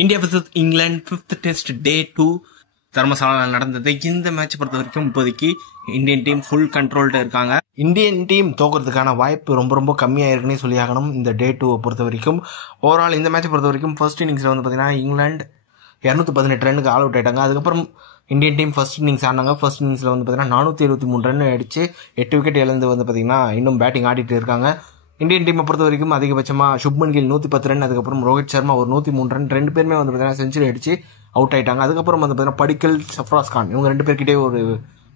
India vs England 5th test டே 2 தர்மசாலாவில் நடந்தது. இந்த match பொறுத்த வரைக்கும் இப்போதைக்கு இந்தியன் டீம் ஃபுல் கண்ட்ரோல்டு இருக்காங்க. இந்தியன் டீம் தோக்கிறதுக்கான வாய்ப்பு ரொம்ப ரொம்ப கம்மியாக இருக்குன்னே சொல்லி ஆகணும். இந்த டே 2 பொறுத்த வரைக்கும் ஓவரால் இந்த மேட்சை பொறுத்த வரைக்கும் ஃபர்ஸ்ட் இன்னிங்ஸில் வந்து பார்த்தீங்கன்னா இங்கிலாந்து 218 ரன்னுக்கு ஆல் அவுட் ஆயிட்டாங்க. அதுக்கப்புறம் இந்தியன் டீம் ஃபர்ஸ்ட் இன்னிங்ஸ் ஆனாங்க. ஃபர்ஸ்ட் இன்னிங்ஸில் வந்து பார்த்தீங்கன்னா 473 ரன் அடிச்சு 8 விக்கெட் இழந்து வந்து பார்த்தீங்கன்னா இன்னும் பேட்டிங் ஆடிட்டு இருக்காங்க. இந்தியன் டீமை பொறுத்த வரைக்கும் அதிகபட்சமாக சுப்மன் கில் 110 ரன், அதுக்கப்புறம் ரோஹித் சர்மா ஒரு 103 ரன், ரெண்டு பேருமே வந்து பார்த்தீங்கன்னா செஞ்சுரி அடிச்சு அவுட் ஆயிட்டாங்க. அதுக்கப்புறம் வந்து பார்த்தீங்கன்னா படிக்கல், சஃப்ராஸ் கான் இவங்க ரெண்டு பேர்கிட்டே ஒரு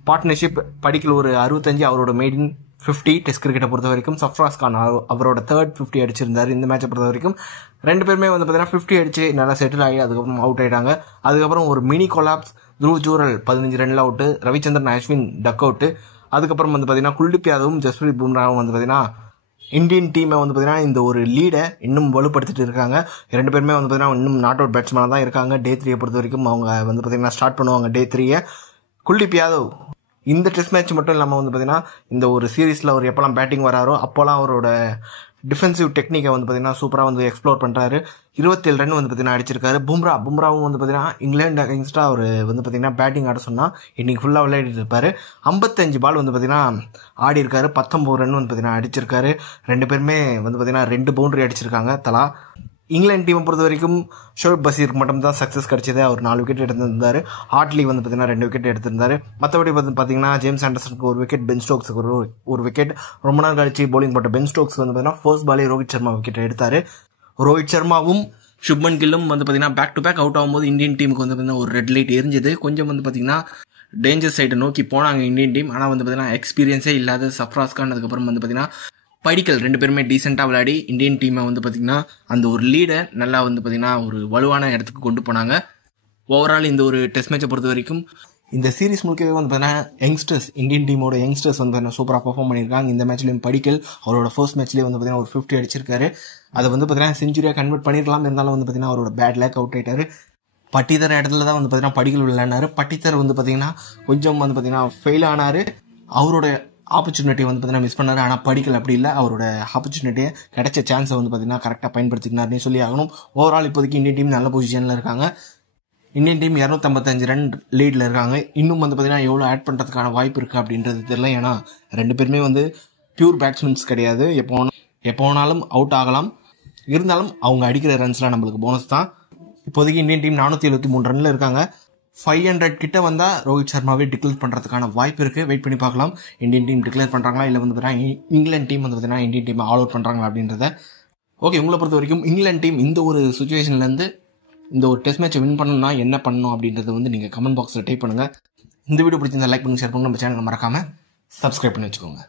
பார்ட்னர்ஷிப். படிக்கல் ஒரு 65, அவரோட மெயின் 50 டெஸ்ட் கிரிக்கெட்டை பொறுத்த வரைக்கும். சஃப்ராஸ் கான் அவரோட 3rd 50 அடிச்சிருந்தாரு. இந்த மேட்சை பொறுத்த வரைக்கும் ரெண்டு பேருமே வந்து பார்த்தீங்கன்னா 50 அடிச்சு நல்லா செட்டில் ஆகி அதுக்கப்புறம் அவுட் ஆயிட்டாங்க. அதுக்கப்புறம் ஒரு மினி கொலாப்ஸ், த்ருவ் ஜூரல் 15 ரன்ல out, Ravichandran Ashwin duck out. அதுக்கப்புறம் வந்து பார்த்தீங்கன்னா குல்தீப் யாதவும் ஜஸ்பிரீத் பும்ராவும் வந்து பார்த்தீங்கன்னா இந்தியன் டீமை வந்து பார்த்தீங்கன்னா இந்த ஒரு லீடை இன்னும் வலுப்படுத்திட்டு இருக்காங்க. ரெண்டு பேருமே வந்து பார்த்தீங்கன்னா இன்னும் நாட் அவுட் பேட்ஸ்மேனாக தான் இருக்காங்க. டே 3 பொறுத்த வரைக்கும் அவங்க வந்து பார்த்தீங்கன்னா ஸ்டார்ட் பண்ணுவாங்க டே 3. குல்தீப் யாதவ் இந்த டெஸ்ட் மேட்ச் மட்டும் இல்லாமல் வந்து பார்த்தீங்கன்னா இந்த ஒரு சீரீஸில் அவர் எப்போல்லாம் பேட்டிங் வராரோ அப்போல்லாம் அவரோட டிஃபென்சிவ் டெக்னிக்கை வந்து பார்த்தீங்கன்னா சூப்பராக வந்து எக்ஸ்ப்ளோர் பண்ணுறாரு. 27 ரன் வந்து பார்த்தீங்கன்னா அடிச்சிருக்காரு. பும்ராவும் வந்து பார்த்தீங்கன்னா இங்கிலாந்து அகைன்ஸ்டாக அவர் வந்து பார்த்தீங்கன்னா பேட்டிங் ஆட சொன்னால் இன்னைக்கு ஃபுல்லாக விளையாடிட்டு இருப்பார். 55 பால் வந்து பார்த்தீங்கன்னா ஆடி இருக்காரு. 19 ரன் வந்து பார்த்தீங்கன்னா அடிச்சிருக்காரு. ரெண்டு பேருமே வந்து பார்த்தீங்கன்னா 2 பவுண்டரி அடிச்சிருக்காங்க தலா. இங்கிலாந்து டீமை பொறுத்த வரைக்கும் ஷோயப் பசீருக்கு மட்டும் தான் சக்ஸஸ் கிடைச்சது. அவர் 4 விக்கெட் எடுத்திருந்தாரு. ஹார்ட்லி வந்து பார்த்தீங்கன்னா 2 விக்கெட் எடுத்திருந்தாரு. மற்றபடி வந்து பார்த்தீங்கன்னா ஜேம்ஸ் ஆண்டர்சனுக்கு ஒரு விக்கெட், பென் ஸ்டோக்ஸுக்கு ஒரு விக்கெட். ரொம்ப நாள் கழிச்சு போலிங் போட்ட பென் ஸ்டோக்ஸ் வந்து பார்த்தீங்கன்னா ஃபர்ஸ்ட் பாலே ரோஹித் சர்மா விக்கெட் எடுத்தாரு. ரோஹித் சர்மாவும் சுப்மன் கில்லும் வந்து பார்த்தீங்கன்னா பேக் டு பேக் அவுட் ஆகும்போது இந்தியன் டீமுக்கு வந்து பார்த்தீங்கன்னா ஒரு ரெட் லைட் எரிஞ்சது. கொஞ்சம் வந்து பார்த்தீங்கன்னா டேஞ்சர் சைடை நோக்கி போனாங்க இந்தியன் டீம். ஆனால் வந்து பார்த்தீங்கன்னா எக்ஸ்பீரியன்ஸே இல்லாத சஃப்ராஸ் கான், அதுக்கப்புறம் வந்து பார்த்தீங்கன்னா படிக்கல் ரெண்டு பேருமே டீசெண்டாக விளையாடி இந்தியன் டீமை வந்து பார்த்தீங்கன்னா அந்த ஒரு லீடை நல்லா வந்து பார்த்தீங்கன்னா ஒரு வலுவான இடத்துக்கு கொண்டு போனாங்க. ஓவரால் இந்த ஒரு டெஸ்ட் மேட்சை பொறுத்த வரைக்கும் இந்த சீரீஸ் முழுக்கவே வந்து பார்த்தீங்கன்னா யங்ஸ்டர்ஸ், இந்தியன் டீமோட யங்ஸ்டர்ஸ் வந்து பார்த்தீங்கன்னா சூப்பராக பர்ஃபார்ம் பண்ணியிருக்காங்க. இந்த மேட்ச்லேயும் படிக்கல் அவரோட ஃபர்ஸ்ட் மேட்ச்லேயே வந்து பார்த்தீங்கன்னா ஒரு 50 அடிச்சிருக்காரு. அதை வந்து பார்த்தீங்கன்னா செஞ்சுரியாக கன்வெர்ட் பண்ணிருக்கலாம். இருந்தாலும் வந்து பார்த்தீங்கன்னா அவரோட பேட் லேக் அவுட் ஆயிட்டாரு. பட்டித்தர இடத்துல தான் வந்து பார்த்தீங்கன்னா படிக்கல் விளையாடினாரு. பட்டித்தர் வந்து பார்த்தீங்கன்னா கொஞ்சம் வந்து பார்த்தீங்கன்னா ஃபெயில் ஆனார். அவரோட ஆப்பர்ச்சுனிட்டி வந்து பார்த்தீங்கன்னா மிஸ் பண்ணாரு. ஆனால் படிக்கல் அப்படி இல்லை, அவரோட ஆப்பர்ச்சுனிட்டியை கிடைச்ச சான்ஸை வந்து பார்த்தீங்கன்னா கரெக்டாக பயன்படுத்தினார்னே சொல்லி ஆகணும். ஓவரால் இப்போதைக்கு இந்தியன் டீம் நல்ல பொசிஷனில் இருக்காங்க. இந்தியன் டீம் 255 ரன் லீடில் இருக்காங்க. இன்னும் வந்து பார்த்தீங்கன்னா எவ்வளோ ஆட் பண்ணுறதுக்கான வாய்ப்பு இருக்குது அப்படின்றது தெரியல. ஏன்னா ரெண்டு பேருமே வந்து பியூர் பேட்ஸ்மேன்ஸ் கிடையாது. எப்போ வேணாலும் அவுட் ஆகலாம். இருந்தாலும் அவங்க அடிக்கிற ரன்ஸ்லாம் நம்மளுக்கு போனஸ் தான். இப்போதைக்கு இந்தியன் டீம் 473 ரன்ல இருக்காங்க. 500 கிட்ட வந்தால் ரோஹித் சர்மாவே டிக்ளேர் பண்ணுறதுக்கான வாய்ப்பு இருக்குது. வெயிட் பண்ணி பார்க்கலாம் இந்தியன் டீம் டிக்ளேர் பண்ணுறாங்களா, இல்லை வந்து பார்த்தீங்கன்னா இங்கிலாந்து டீம் வந்து பார்த்தீங்கன்னா இந்தியன் டீம் ஆல் அவுட் பண்ணுறாங்களா அப்படின்றத. ஓகே, உங்களை பொறுத்த வரைக்கும் இங்கிலாந்து டீம் இந்த ஒரு சுச்சுவேஷன்லேருந்து இந்த ஒரு டெஸ்ட் மேட்சை வின் பண்ணணும்னா என்ன பண்ணணும் அப்படின்றத வந்து நீங்கள் கமெண்ட் பாக்ஸில் டைப் பண்ணுங்கள். இந்த வீடியோ பிடிச்சிருந்தா லைக் பண்ணுங்க, ஷேர் பண்ணுங்க, நம்ம சேனலை மறக்காமல் சப்ஸ்கிரைப் பண்ணி வச்சுக்கோங்க.